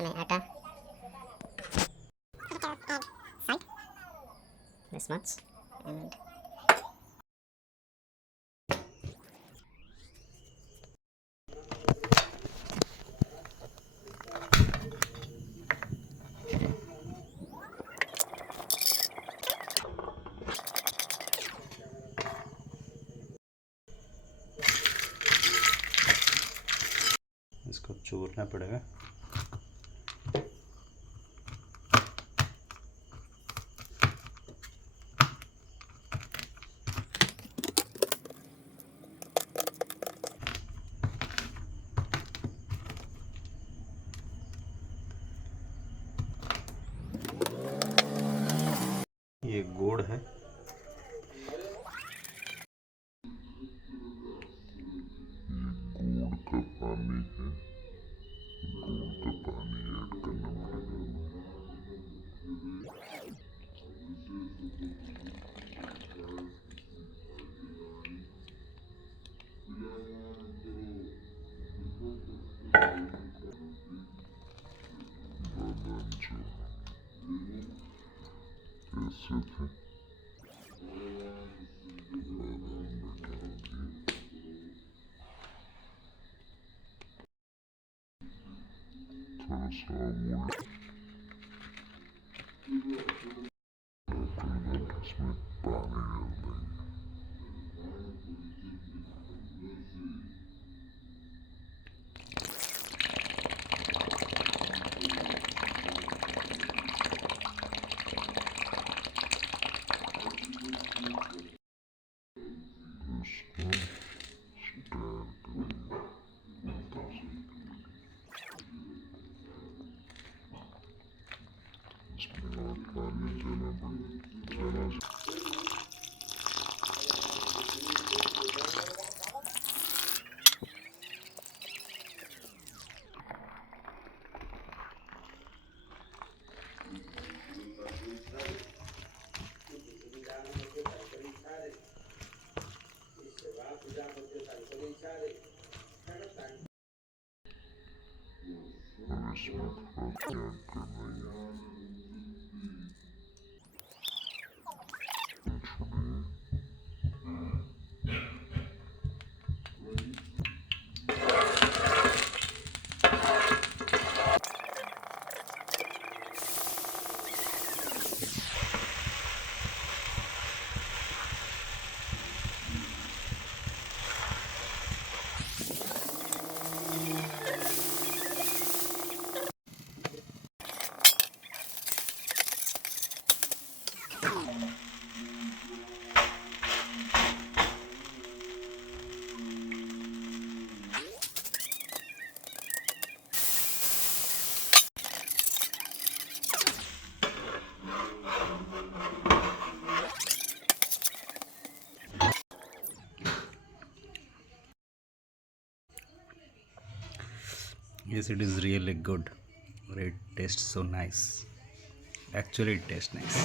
અને આટા salt this much and इसको चूरना पड़ेगा। ये गुड़ है। गुड़ का पानी है, गुड़ का पानी ऐड करना पड़ेगा। बादाम जो ऐसे थे, बादाम में डाल दिए। थोड़ा सा अमूल इसमें पानी डाल देंगे। इसको स्टर करेंगे। इसमें और पानी देना पड़ेगा। और इसमें थोड़ा त्याग कर देंगे। छोड़िए। Yes, it is really good. It tastes so nice. Actually, it tastes nice.